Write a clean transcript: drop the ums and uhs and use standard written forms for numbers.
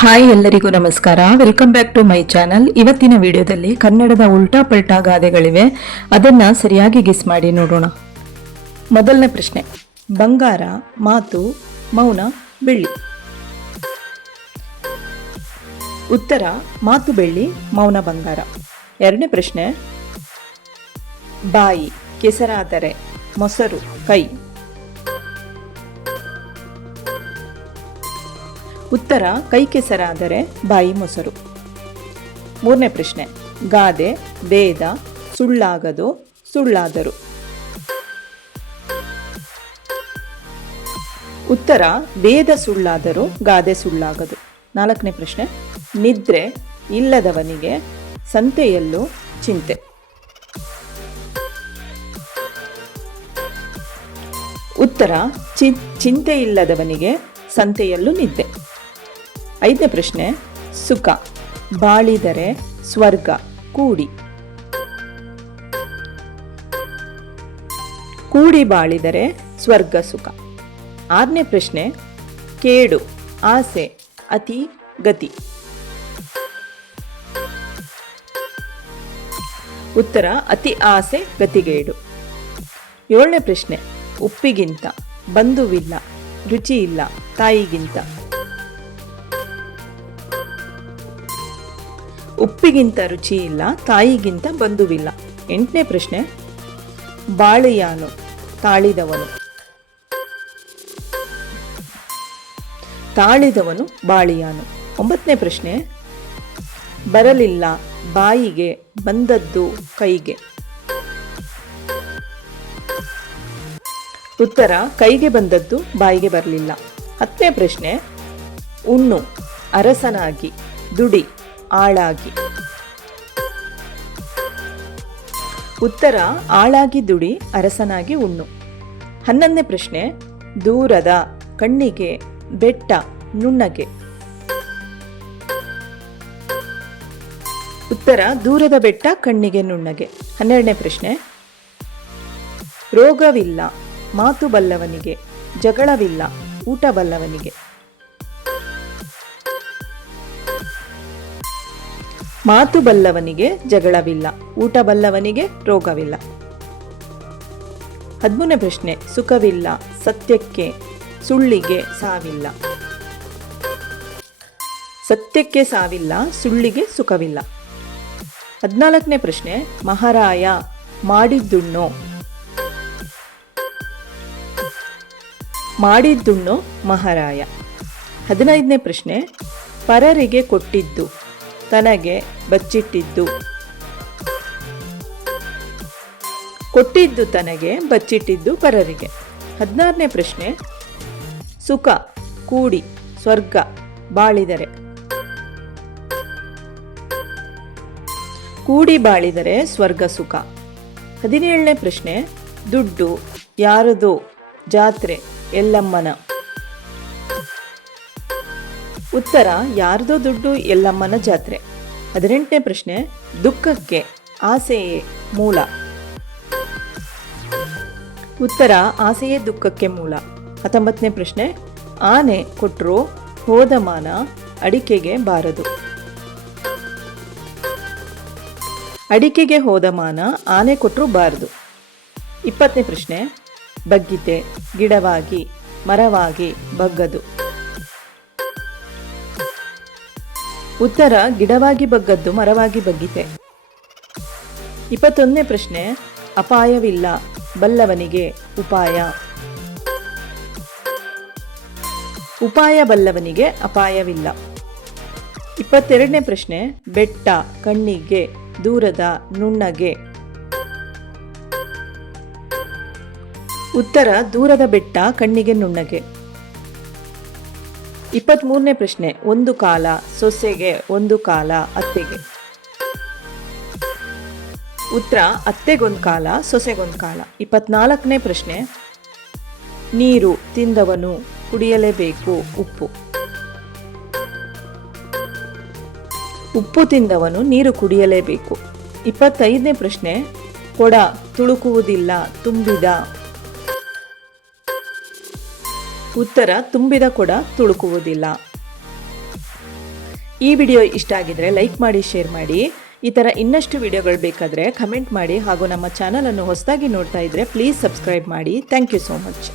Hi, ಎಲ್ಲರಿಗೂ ನಮಸ್ಕಾರ. Welcome back to my channel. ಇವತ್ತಿನ ವಿಡಿಯೋದಲ್ಲಿ ಕನ್ನಡದ ಉಲ್ಟಾ ಪಲ್ಟಾ ಗಾದೆಗಳಿವೆ. ಅದನ್ನ ಸರಿಯಾಗಿ ಗೆಸ್ ಮಾಡಿ ನೋಡೋಣ. ಮೊದಲನೇ ಪ್ರಶ್ನೆ, ಬಂಗಾರ, ಮಾತು, ಮೌನ, ಬೆಳ್ಳಿ. ಉತ್ತರ ಮಾತು ಬೆಳ್ಳಿ, ಮೌನ ಬಂಗಾರ. ಎರಡನೇ ಪ್ರಶ್ನೆ, ಬಾಯಿ ಕೆಸರಾದರೆ, ಮೊಸರು ಕೈ. ಉತ್ತರ ಕೈ ಕೆಸರಾದರೆ ಬಾಯಿ ಮೊಸರು. ಮೂರನೇ ಪ್ರಶ್ನೆ, ಗಾದೆ ವೇದ ಸುಳ್ಳಾಗದು ಸುಳ್ಳಾದರು. ಉತ್ತರ ವೇದ ಸುಳ್ಳಾದರೂ ಗಾದೆ ಸುಳ್ಳಾಗದು. ನಾಲ್ಕನೇ ಪ್ರಶ್ನೆ, ನಿದ್ರೆ ಇಲ್ಲದವನಿಗೆ ಸಂತೆಯಲ್ಲೂ ಚಿಂತೆ. ಉತ್ತರ ಚಿಂತೆ ಇಲ್ಲದವನಿಗೆ ಸಂತೆಯಲ್ಲೂ ನಿದ್ದೆ. ಐದನೇ ಪ್ರಶ್ನೆ, ಸುಖ ಬಾಳಿದರೆ ಸ್ವರ್ಗ ಕೂಡಿ. ಕೂಡಿ ಬಾಳಿದರೆ ಸ್ವರ್ಗ ಸುಖ. ಆರನೇ ಪ್ರಶ್ನೆ, ಕೇಡು ಆಸೆ ಅತಿ ಗತಿ. ಉತ್ತರ ಅತಿ ಆಸೆ ಗತಿಗೇಡು. ಏಳನೇ ಪ್ರಶ್ನೆ, ಉಪ್ಪಿಗಿಂತ ಬಂಧುವಿಲ್ಲ ರುಚಿ ಇಲ್ಲ ತಾಯಿಗಿಂತ. ಉಪ್ಪಿಗಿಂತ ರುಚಿ ಇಲ್ಲ ತಾಯಿಗಿಂತ ಬಂಧುವಿಲ್ಲ. ಎಂಟನೇ ಪ್ರಶ್ನೆ, ಬಾಳಿಯಾನು ತಾಳಿದವನು. ತಾಳಿದವನು ಬಾಳಿಯಾನು. ಒಂಬತ್ತನೇ ಪ್ರಶ್ನೆ, ಬರಲಿಲ್ಲ ಬಾಯಿಗೆ ಬಂದದ್ದು ಕೈಗೆ. ಉತ್ತರ ಕೈಗೆ ಬಂದದ್ದು ಬಾಯಿಗೆ ಬರಲಿಲ್ಲ. ಹತ್ತನೇ ಪ್ರಶ್ನೆ, ಉಣ್ಣು ಅರಸನಾಗಿ ದುಡಿ ಆಳಾಗಿ. ಉತ್ತರ ಆಳಾಗಿ ದುಡಿ ಅರಸನಾಗಿ ಉಣ್ಣು. 11ನೇ ಪ್ರಶ್ನೆ, ದೂರದ ಕಣ್ಣಿಗೆ ಬೆಟ್ಟ ನುಣ್ಣಗೆ. ಉತ್ತರ ದೂರದ ಬೆಟ್ಟ ಕಣ್ಣಿಗೆ ನುಣ್ಣಗೆ. 12ನೇ ಪ್ರಶ್ನೆ, ರೋಗವಿಲ್ಲ ಮಾತು ಬಲ್ಲವನಿಗೆ ಜಗಳವಿಲ್ಲ ಊಟ ಬಲ್ಲವನಿಗೆ. ಮಾತು ಬಲ್ಲವನಿಗೆ ಜಗಳವಿಲ್ಲ ಊಟ ಬಲ್ಲವನಿಗೆ ರೋಗವಿಲ್ಲ. 13ನೇ ಪ್ರಶ್ನೆ, ಸುಖವಿಲ್ಲ ಸತ್ಯಕ್ಕೆ ಸುಳ್ಳಿಗೆ ಸಾವಿಲ್ಲ. ಸತ್ಯಕ್ಕೆ ಸಾವಿಲ್ಲ ಸುಳ್ಳಿಗೆ ಸುಖವಿಲ್ಲ. 14ನೇ ಪ್ರಶ್ನೆ, ಮಹಾರಾಯ ಮಾಡಿದ್ದುಣ್ಣೋ. ಮಾಡಿದ್ದುಣ್ಣೋ ಮಹಾರಾಯ. 15ನೇ ಪ್ರಶ್ನೆ, ಪರರಿಗೆ ಕೊಟ್ಟಿದ್ದು ತನಗೆ ಬಚ್ಚಿಟ್ಟಿದ್ದು. ಕೊಟ್ಟಿದ್ದು ತನಗೆ ಬಚ್ಚಿಟ್ಟಿದ್ದು ಪರರಿಗೆ. 16ನೇ ಪ್ರಶ್ನೆ, ಸುಖ ಕೂಡಿ ಸ್ವರ್ಗ ಬಾಳಿದರೆ. ಕೂಡಿ ಬಾಳಿದರೆ ಸ್ವರ್ಗ ಸುಖ. 17ನೇ ಪ್ರಶ್ನೆ, ದುಡ್ಡು ಯಾರದೋ ಜಾತ್ರೆ ಎಲ್ಲಮ್ಮನ. ಉತ್ತರ ಯಾರದೋ ದುಡ್ಡು ಎಲ್ಲಮ್ಮನ ಜಾತ್ರೆ. 18ನೇ ಪ್ರಶ್ನೆ, ದುಃಖಕ್ಕೆ ಆಸೆಯೇ ಮೂಲ. ಉತ್ತರ ಆಸೆಯೇ ದುಃಖಕ್ಕೆ ಮೂಲ. 19ನೇ ಪ್ರಶ್ನೆ, ಆನೆ ಕೊಟ್ಟರು ಹೋದ ಮಾನ ಅಡಿಕೆಗೆ ಬಾರದು. ಅಡಿಕೆಗೆ ಹೋದ ಮಾನ ಆನೆ ಕೊಟ್ಟರು ಬಾರದು. 20ನೇ ಪ್ರಶ್ನೆ, ಬಗ್ಗಿತೆ ಗಿಡವಾಗಿ ಮರವಾಗಿ ಬಗ್ಗದು. ಉತ್ತರ ಗಿಡವಾಗಿ ಬಗ್ಗದ್ದು ಮರವಾಗಿ ಬಗ್ಗಿತೆ. 21ನೇ ಪ್ರಶ್ನೆ, ಅಪಾಯವಿಲ್ಲ ಬಲ್ಲವನಿಗೆ ಉಪಾಯ. ಉಪಾಯ ಬಲ್ಲವನಿಗೆ ಅಪಾಯವಿಲ್ಲ. 22ನೇ ಪ್ರಶ್ನೆ, ಬೆಟ್ಟ ಕಣ್ಣಿಗೆ ದೂರದ ನುಣ್ಣಗೆ. ಉತ್ತರ ದೂರದ ಬೆಟ್ಟ ಕಣ್ಣಿಗೆ ನುಣ್ಣಗೆ. 23ನೇ ಪ್ರಶ್ನೆ, ಒಂದು ಕಾಲ ಸೊಸೆಗೆ ಒಂದು ಕಾಲ ಅತ್ತೆಗೆ. ಉತ್ತರ ಅತ್ತೆಗೊಂದು ಕಾಲ ಸೊಸೆಗೊಂದು ಕಾಲ. 24ನೇ ಪ್ರಶ್ನೆ, ನೀರು ತಿಂದವನು ಕುಡಿಯಲೇಬೇಕು ಉಪ್ಪು. ಉಪ್ಪು ತಿಂದವನು ನೀರು ಕುಡಿಯಲೇಬೇಕು. 25ನೇ ಪ್ರಶ್ನೆ, ಕೊಡ ತುಳುಕುವುದಿಲ್ಲ ತುಂಬಿದ. ಉತ್ತರ ತುಂಬಿದ ಕೊಡ ತುಳುಕುವುದಿಲ್ಲ. ಈ ವಿಡಿಯೋ ಇಷ್ಟ ಆಗಿದ್ರೆ ಲೈಕ್ ಮಾಡಿ, ಶೇರ್ ಮಾಡಿ. ಈ ಥರ ಇನ್ನಷ್ಟು ವಿಡಿಯೋಗಳು ಬೇಕಾದರೆ ಕಮೆಂಟ್ ಮಾಡಿ ಹಾಗೂ ನಮ್ಮ ಚಾನಲನ್ನು ಹೊಸದಾಗಿ ನೋಡ್ತಾ ಇದ್ದರೆ ಪ್ಲೀಸ್ ಸಬ್ಸ್ಕ್ರೈಬ್ ಮಾಡಿ. Thank you so much.